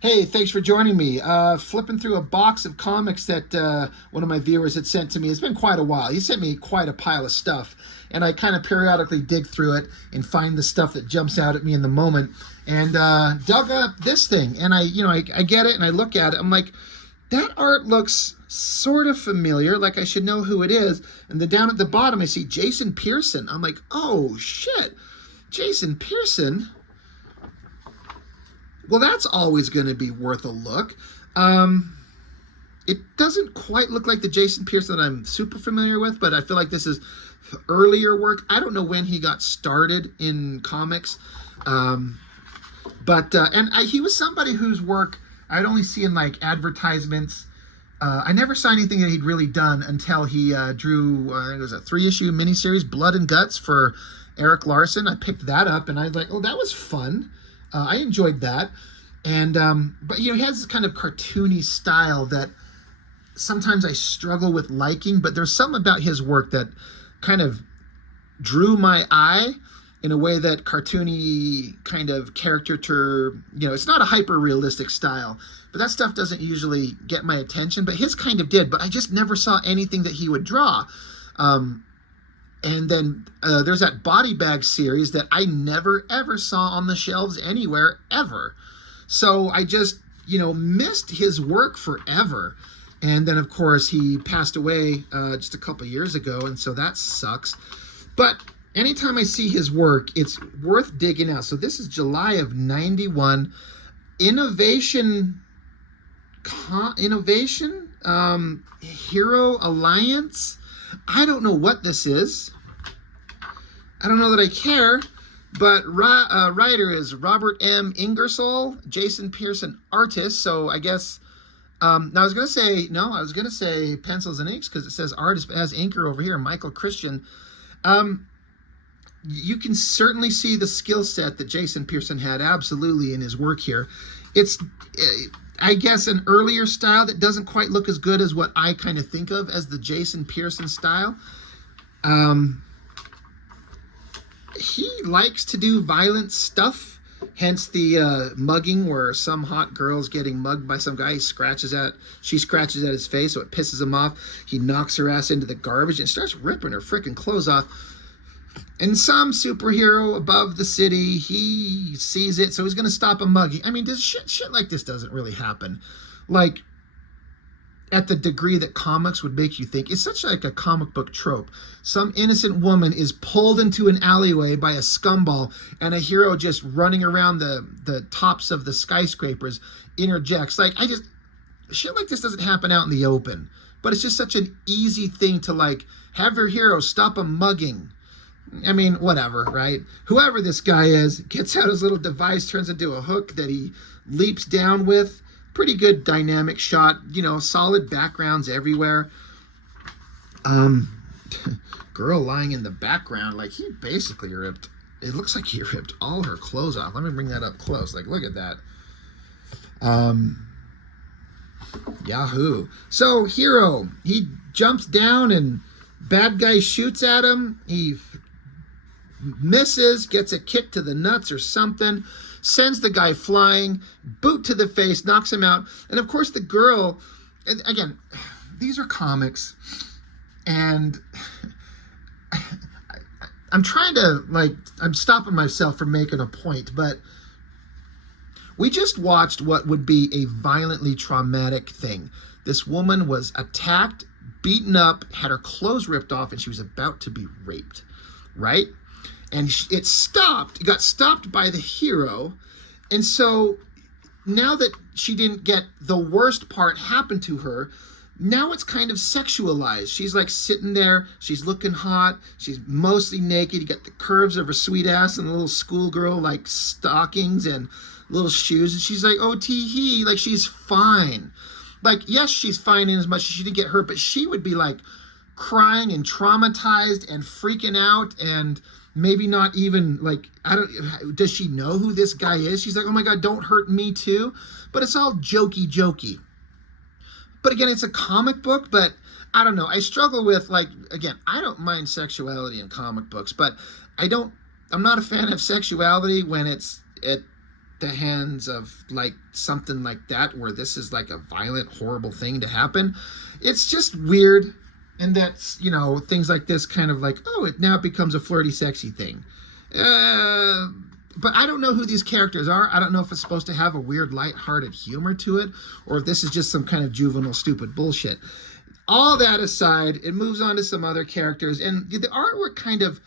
Hey, thanks for joining me. Flipping through a box of comics that one of my viewers had sent to me. It's been quite a while. He sent me quite a pile of stuff, and I kind of periodically dig through it and find the stuff that jumps out at me in the moment. And dug up this thing, and I get it, and I look at it. I'm like, that art looks sort of familiar, like I should know who it is. And then down at the bottom, I see Jason Pearson. I'm like, oh shit, Jason Pearson. Well, that's always going to be worth a look. It doesn't quite look like the Jason Pearson that I'm super familiar with, but I feel like this is earlier work. I don't know when he got started in comics, he was somebody whose work I'd only see in like advertisements. I never saw anything that he'd really done until he drew, I think it was a 3-issue miniseries, Blood and Guts, for Eric Larson. I picked that up, and I was like, oh, that was fun. I enjoyed that. And but he has this kind of cartoony style that sometimes I struggle with liking, but there's something about his work that kind of drew my eye in a way that cartoony kind of caricature, it's not a hyper realistic style, but that stuff doesn't usually get my attention, but his kind of did. But I just never saw anything that he would draw. And then there's that Body Bag series that I never, ever saw on the shelves anywhere, ever. So I just, missed his work forever. And then, of course, he passed away just a couple years ago, and so that sucks. But anytime I see his work, it's worth digging out. So this is July of 91. Innovation Hero Alliance. I don't know what this is. I don't know that I care, but writer is Robert M. Ingersoll, Jason Pearson artist. So I guess I was gonna say pencils and inks because it says artist as inker over here. Michael Christian. You can certainly see the skill set that Jason Pearson had absolutely in his work here. It's I guess an earlier style that doesn't quite look as good as what I kind of think of as the Jason Pearson style. He likes to do violent stuff, hence the mugging where some hot girl's getting mugged by some guy. She scratches at his face, so it pisses him off. He knocks her ass into the garbage and starts ripping her freaking clothes off. And some superhero above the city, he sees it, so he's going to stop a mugging. I mean, shit like this doesn't really happen. Like, at the degree that comics would make you think. It's such like a comic book trope. Some innocent woman is pulled into an alleyway by a scumball, and a hero just running around the tops of the skyscrapers interjects. Like, shit like this doesn't happen out in the open. But it's just such an easy thing to, like, have your hero stop a mugging. I mean, whatever, right? Whoever this guy is gets out his little device, turns into a hook that he leaps down with. Pretty good dynamic shot, solid backgrounds everywhere. Girl lying in the background, like he basically ripped, it looks like he ripped all her clothes off. Let me bring that up close. Like, look at that. Yahoo. So, hero, he jumps down and bad guy shoots at him. He misses, gets a kick to the nuts or something, sends the guy flying, boot to the face, knocks him out. And of course the girl, again, these are comics, and I'm trying to, I'm stopping myself from making a point, but we just watched what would be a violently traumatic thing. This woman was attacked, beaten up, had her clothes ripped off, and she was about to be raped, right? And it got stopped by the hero. And so now that she didn't get the worst part happen to her, now it's kind of sexualized. She's like sitting there, she's looking hot, she's mostly naked, you got the curves of her sweet ass and a little schoolgirl like stockings and little shoes, and she's like, oh tee-hee, like she's fine. Like, yes, she's fine in as much as she didn't get hurt, but she would be like crying and traumatized and freaking out, and maybe not even like, does she know who this guy is? She's like, oh my God, don't hurt me too. But it's all jokey. But again, it's a comic book, but I don't know. I struggle with, again, I don't mind sexuality in comic books, but I'm not a fan of sexuality when it's the hands of like something like that, where this is like a violent, horrible thing to happen. It's just weird. And that's, you know, things like this kind of like, oh, it now becomes a flirty, sexy thing. But I don't know who these characters are. I don't know if it's supposed to have a weird, lighthearted humor to it, or if this is just some kind of juvenile, stupid bullshit. All that aside, it moves on to some other characters, and the artwork kind of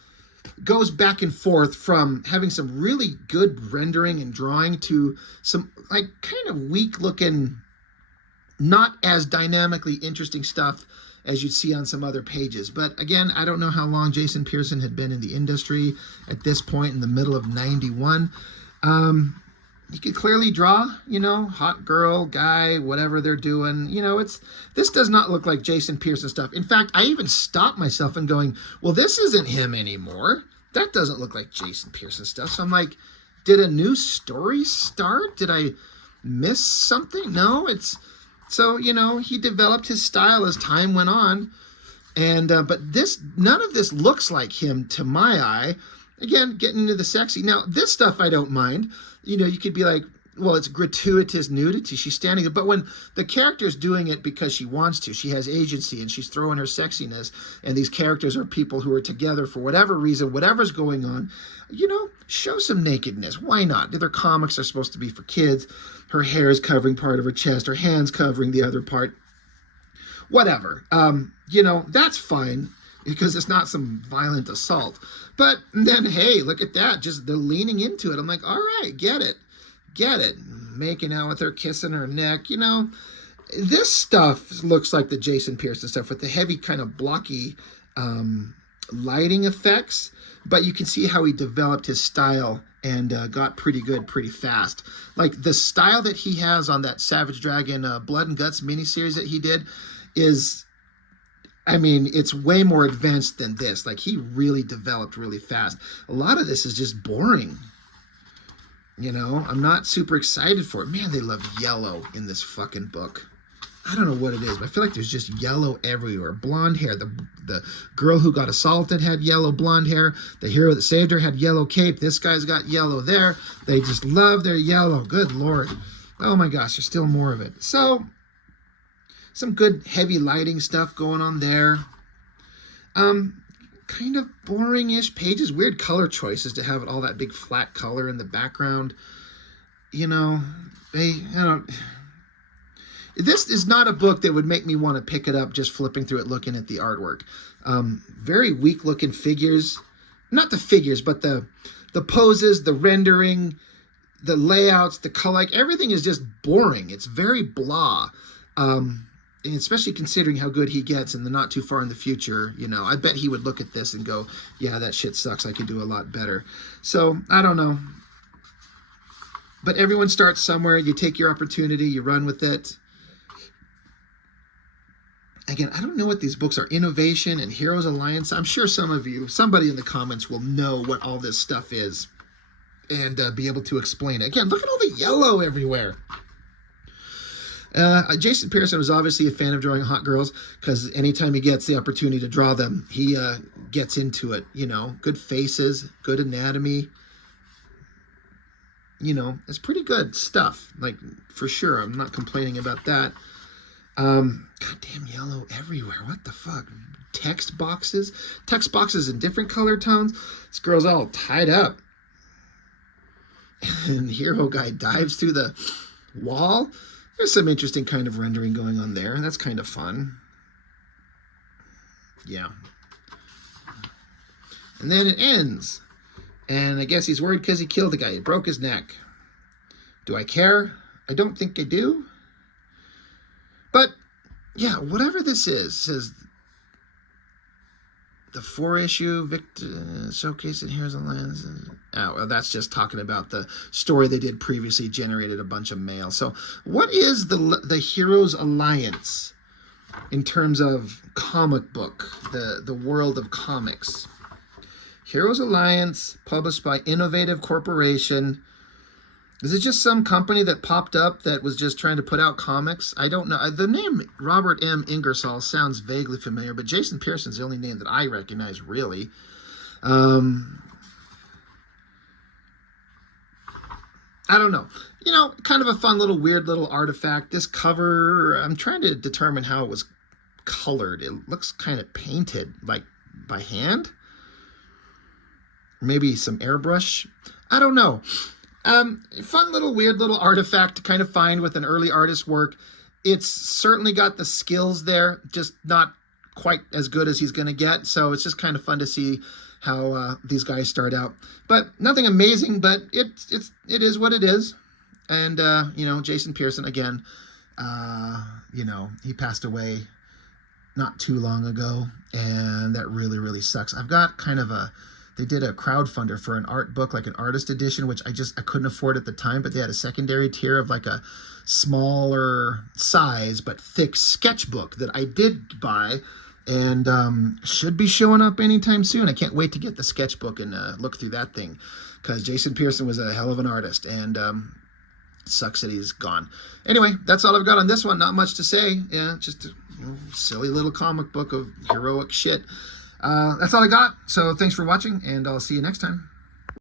goes back and forth from having some really good rendering and drawing to some like kind of weak looking, not as dynamically interesting stuff as you'd see on some other pages. But again, I don't know how long Jason Pearson had been in the industry at this point in the middle of 91. You could clearly draw, you know, hot girl, guy, whatever they're doing. You know, this does not look like Jason Pearson stuff. In fact, I even stopped myself and going, well, this isn't him anymore. That doesn't look like Jason Pearson stuff. So I'm like, did a new story start? Did I miss something? No, so, you know, he developed his style as time went on. And, but none of this looks like him to my eye. Again, getting into the sexy. Now, this stuff I don't mind. You know, you could be like, well, it's gratuitous nudity. She's standing there. But when the character's doing it because she wants to, she has agency and she's throwing her sexiness, and these characters are people who are together for whatever reason, whatever's going on, you know, show some nakedness. Why not? Their comics are supposed to be for kids. Her hair is covering part of her chest, her hands covering the other part. Whatever. You know, that's fine because it's not some violent assault. But then, hey, look at that. Just they're leaning into it. I'm like, all right, get it. Making out with her, kissing her neck, you know. This stuff looks like the Jason Pearson stuff with the heavy kind of blocky lighting effects. But you can see how he developed his style and got pretty good pretty fast. Like the style that he has on that Savage Dragon Blood and Guts miniseries that he did is, I mean, it's way more advanced than this. Like he really developed really fast. A lot of this is just boring. You know, I'm not super excited for it. Man, they love yellow in this fucking book. I don't know what it is, but I feel like there's just yellow everywhere. Blonde hair. The girl who got assaulted had yellow blonde hair. The hero that saved her had yellow cape. This guy's got yellow there. They just love their yellow. Good Lord. Oh my gosh, there's still more of it. So, some good heavy lighting stuff going on there. Kind of boring-ish pages. Weird color choices to have all that big flat color in the background. You know, this is not a book that would make me want to pick it up just flipping through it, looking at the artwork. Very weak-looking figures. Not the figures, but the poses, the rendering, the layouts, the color. Like, everything is just boring. It's very blah. And especially considering how good he gets in the not too far in the future, you know, I bet he would look at this and go, yeah, that shit sucks. I could do a lot better. So, I don't know. But everyone starts somewhere. You take your opportunity. You run with it. Again, I don't know what these books are. Innovation and Heroes Alliance. I'm sure somebody in the comments will know what all this stuff is and be able to explain it. Again, look at all the yellow everywhere. Jason Pearson was obviously a fan of drawing hot girls because anytime he gets the opportunity to draw them, he gets into it, you know. Good faces, good anatomy. You know, it's pretty good stuff, like, for sure. I'm not complaining about that. Goddamn yellow everywhere. What the fuck? Text boxes in different color tones. This girl's all tied up. And hero guy dives through the wall. There's some interesting kind of rendering going on there. That's kind of fun. Yeah. And then it ends. And I guess he's worried because he killed the guy. He broke his neck. Do I care? I don't think I do. But, yeah, whatever this is, says the 4-issue showcase in Heroes Alliance. Oh, well, that's just talking about the story they did previously, generated a bunch of mail. So what is the Heroes Alliance in terms of comic book, the world of comics? Heroes Alliance, published by Innovative Corporation. Is it just some company that popped up that was just trying to put out comics? I don't know. The name Robert M. Ingersoll sounds vaguely familiar, but Jason Pearson's the only name that I recognize, really. I don't know. Kind of a fun little weird little artifact. This cover, I'm trying to determine how it was colored. It looks kind of painted, like by hand. Maybe some airbrush. I don't know. Fun little weird little artifact to kind of find with an early artist work. It's certainly got the skills there, just not quite as good as he's going to get. So it's just kind of fun to see how these guys start out. But nothing amazing, but it is what it is. And, Jason Pearson, again, he passed away not too long ago, and that really, really sucks. I've got kind of they did a crowdfunder for an art book, like an artist edition, which I couldn't afford at the time, but they had a secondary tier of like a smaller size but thick sketchbook that I did buy, and should be showing up anytime soon. I can't wait to get the sketchbook and look through that thing, because Jason Pearson was a hell of an artist, and sucks that he's gone. Anyway, that's all I've got on this one. Not much to say. Yeah, just a silly little comic book of heroic shit. That's all I got. So thanks for watching, and I'll see you next time.